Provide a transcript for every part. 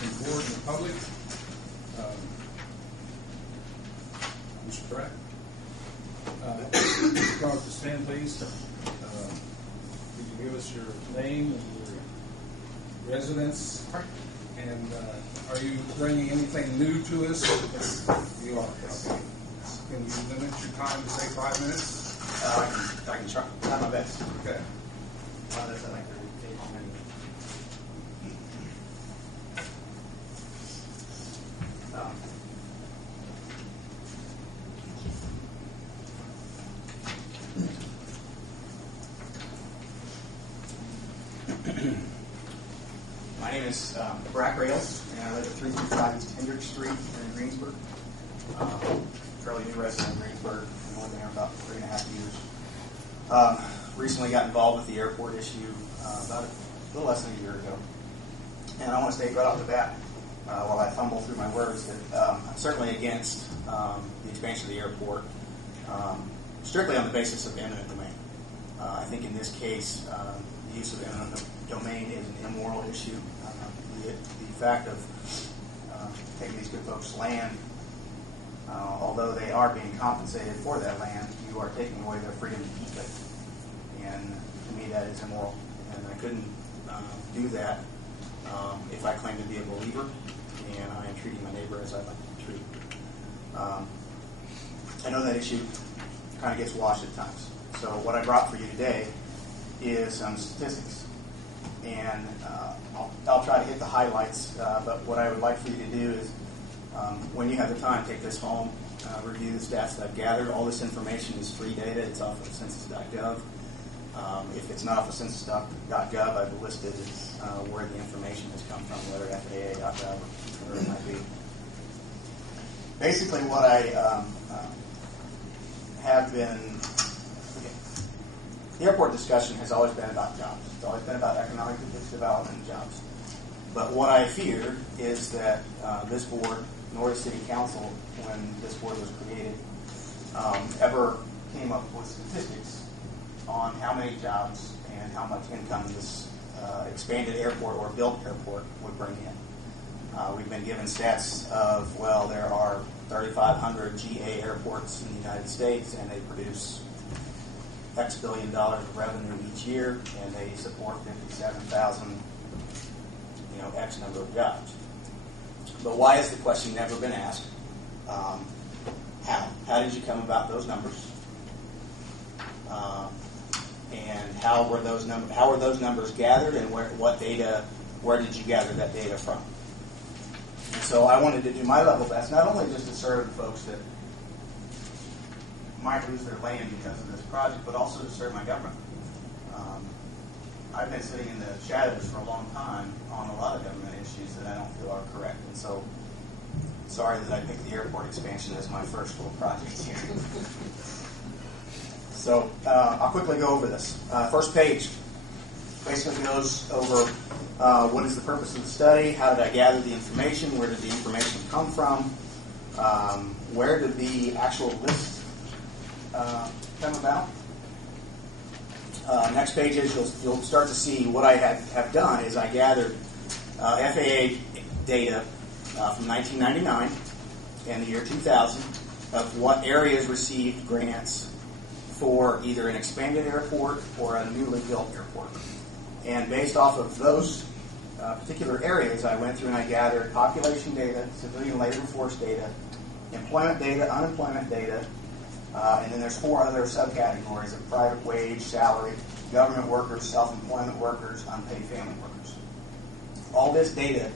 from the board and the public. Mr. Brack. Come up to stand, please. Could you give us your name and your residence? And are you bringing anything new to us? You are. Okay. Can you limit your time to say 5 minutes? I can try my best. Okay. That's like My name is Brack Rayles, and I live at 335 East Hendrick Street in Greensburg. Fairly new resident of Greensburg. I've only been here about 3.5 years. Recently got involved with the airport issue about a little less than a year ago. And I want to state right off the bat, while I fumble through my words, that I'm certainly against the expansion of the airport, strictly on the basis of eminent domain. I think in this case, the use of eminent domain is an immoral issue. The fact of taking these good folks' land, although they are being compensated for that land, you are taking away their freedom to keep it. And to me, that is immoral. And I couldn't do that if I claim to be a believer, and I am treating my neighbor as I'd like to be treated. I know that issue kind of gets washed at times. So what I brought for you today is some statistics. And I'll try to hit the highlights, but what I would like for you to do is, when you have the time, take this home, review the stats that I've gathered. All this information is free data. It's off of census.gov. If it's not off of census.gov, I've listed where the information has come from, whether FAA.gov or whatever it might be. Basically, what I have been... The airport discussion has always been about jobs. It's always been about economic development and jobs. But what I fear is that this board, nor the city council, when this board was created, ever came up with statistics on how many jobs and how much income this expanded airport or built airport would bring in. We've been given stats of, well, there are 3,500 GA airports in the United States, and they produce X billion dollars of revenue each year, and they support 57,000, X number of jobs. But why has the question never been asked? How? How did you come about those numbers? And how were those numbers gathered, and where did you gather that data from? And so I wanted to do my level best, not only just to serve the folks that might lose their land because of this project, but also to serve my government. I've been sitting in the shadows for a long time on a lot of government issues that I don't feel are correct, and so sorry that I picked the airport expansion as my first little project here. So I'll quickly go over this. First page basically goes over what is the purpose of the study, how did I gather the information, where did the information come from, where did the actual list come about. Next page is you'll start to see what I have done is I gathered FAA data from 1999 and the year 2000 of what areas received grants for either an expanded airport or a newly built airport. And based off of those particular areas, I went through and I gathered population data, civilian labor force data, employment data, unemployment data, and then there's 4 other subcategories of private wage, salary, government workers, self-employment workers, unpaid family workers. All this data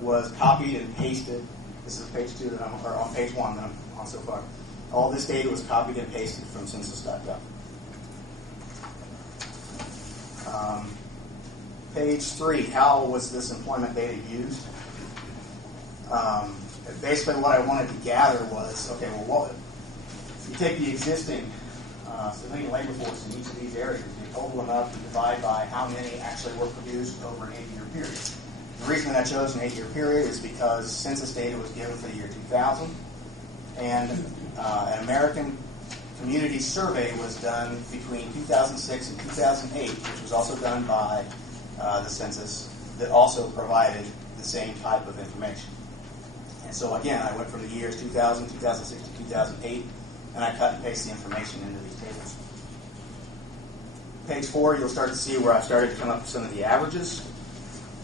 was copied and pasted. This is page 2 that or on page 1 that I'm on so far. All this data was copied and pasted from census.gov. Page 3, how was this employment data used? Basically what I wanted to gather was, okay, well, you take the existing civilian labor force in each of these areas, you total them up and divide by how many actually were produced over an 8-year period. The reason that I chose an 8-year period is because census data was given for the year 2000, and an American community survey was done between 2006 and 2008, which was also done by the census, that also provided the same type of information. And so again, I went from the years 2000, 2006 to 2008, and I cut and paste the information into these tables. Page 4, you'll start to see where I've started to come up with some of the averages.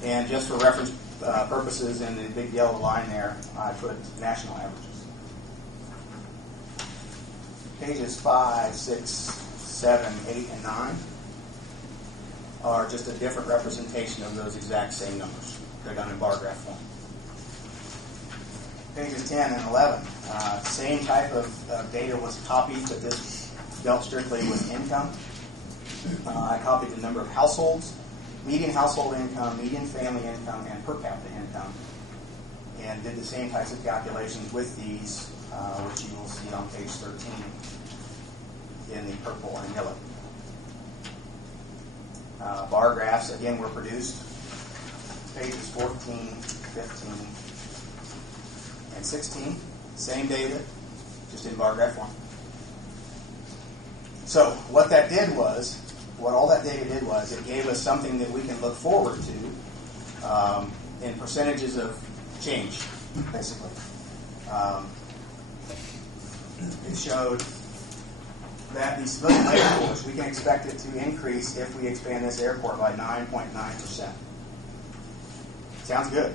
And just for reference purposes, in the big yellow line there, I put national averages. Pages 5, 6, 7, 8, and 9 are just a different representation of those exact same numbers. They're done in bar graph form. Pages 10 and 11, same type of data was copied, but this dealt strictly with income. I copied the number of households, median household income, median family income, and per capita income, and did the same types of calculations with these, which you will see on page 13 in the purple and yellow. Bar graphs, again, were produced. Pages 14, 15, and 16. Same data, just in bar graph form. So what all that data did was, it gave us something that we can look forward to in percentages of change, basically. It showed that the civilian labor force, we can expect it to increase if we expand this airport by 9.9%. Sounds good,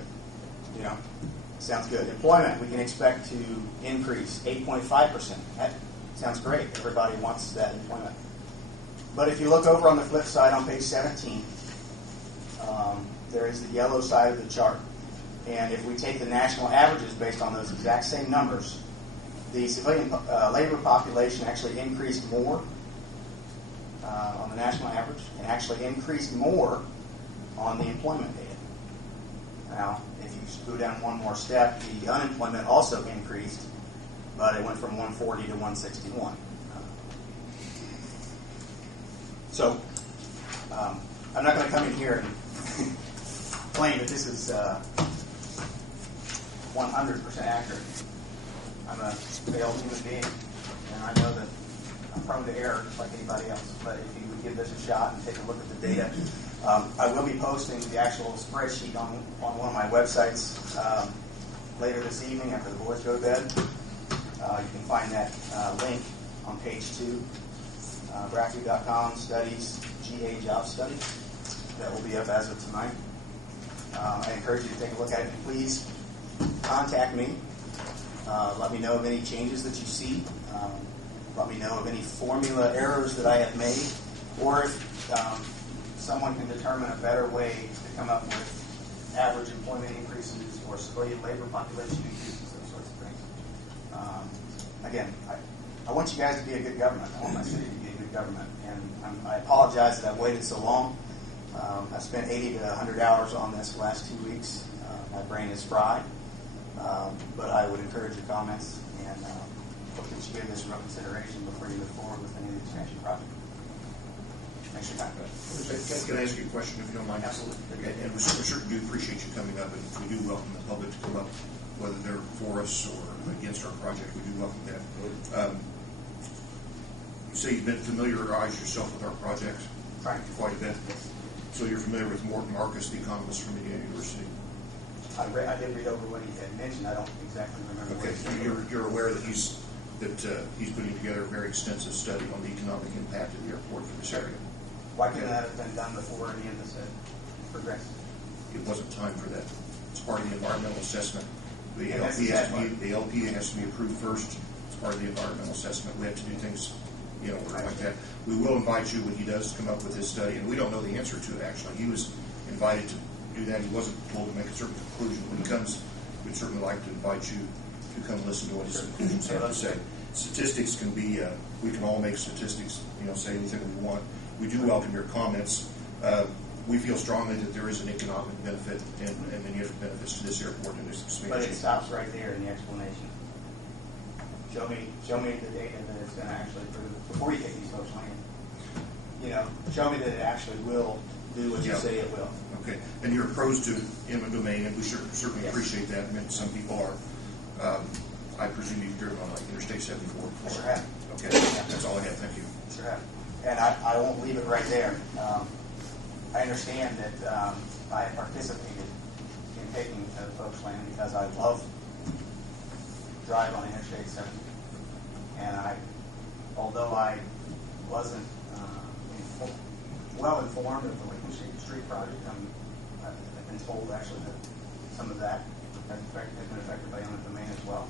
sounds good. Employment, we can expect to increase 8.5%. That sounds great. Everybody wants that employment. But if you look over on the flip side on page 17, there is the yellow side of the chart. And if we take the national averages based on those exact same numbers, the civilian labor population actually increased more on the national average and actually increased more on the employment data. Now, if you go down one more step, the unemployment also increased, but it went from 140 to 161. So, I'm not going to come in here and claim that this is 100% accurate. I'm a failed human being, and I know that I'm prone to error just like anybody else. But if you would give this a shot and take a look at the data, I will be posting the actual spreadsheet on one of my websites later this evening after the boys go to bed. You can find that link on page 2, bracku.com, studies, GA job study. That will be up as of tonight. I encourage you to take a look at it. Please contact me. Let me know of any changes that you see. Let me know of any formula errors that I have made, or if someone can determine a better way to come up with average employment increases or civilian labor population increases, those sorts of things. Again, I want you guys to be a good government. I want my city to be a good government. And I apologize that I've waited so long. I've spent 80 to 100 hours on this the last 2 weeks. My brain is fried. But I would encourage your comments and hope that you give this real consideration before you move forward with any of the expansion project. Thanks for your time. Can I ask you a question, if you don't mind? Absolutely. And we certainly do appreciate you coming up, and we do welcome the public to come up, whether they're for us or against our project. We do welcome that. You say you've been familiarized yourself with our project quite a bit. So you're familiar with Morton Marcus, the economist from Indiana University? I did read over what he had mentioned. I don't exactly remember. Okay, so you're aware that he's putting together a very extensive study on the economic impact of the airport for this area. Why couldn't that have been done before any of this had progressed? It wasn't time for that. It's part of the environmental assessment. The LP has to be approved first. It's part of the environmental assessment. We have to do things, like that. We will invite you when he does come up with his study, and we don't know the answer to it actually. He was invited to do that. He wasn't told to make a certain conclusion. When he comes, we'd certainly like to invite you to come listen to what his conclusions have to say. Statistics can be, we can all make statistics, say anything we want. We do welcome your comments. We feel strongly that there is an economic benefit and many other benefits to this airport and this expansion. But it stops right there in the explanation. Show me the data that it's going to actually prove before you take these folks' land. Show me that it actually will do what you say it will. Okay, and you're opposed to eminent domain, and we certainly appreciate that. I mean, some people are. I presume you've driven on Interstate 74 before. I sure have. Okay, that's all I have. Thank you. Sure have. And I won't leave it right there. I understand that I have participated in taking folks' land because I love drive on Interstate 70. And although I wasn't well informed of the Lincoln Street project, I've been told actually that some of that has been affected by eminent domain as well.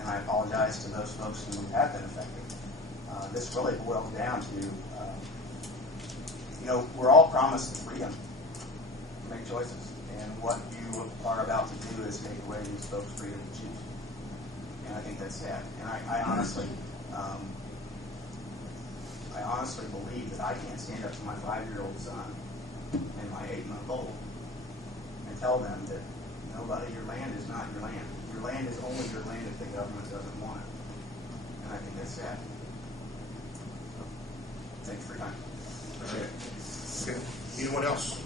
And I apologize to those folks who have been affected. This really boils down to, we're all promised the freedom to make choices. And what you are about to do is take away these folks' freedom to choose. And I think that's sad. And I honestly believe that I can't stand up to my 5-year-old son and my 8-month-old and tell them that your land is not your land. Your land is only your land if the government doesn't want it. And I think that's sad. Thanks for your time. Okay. Anyone else?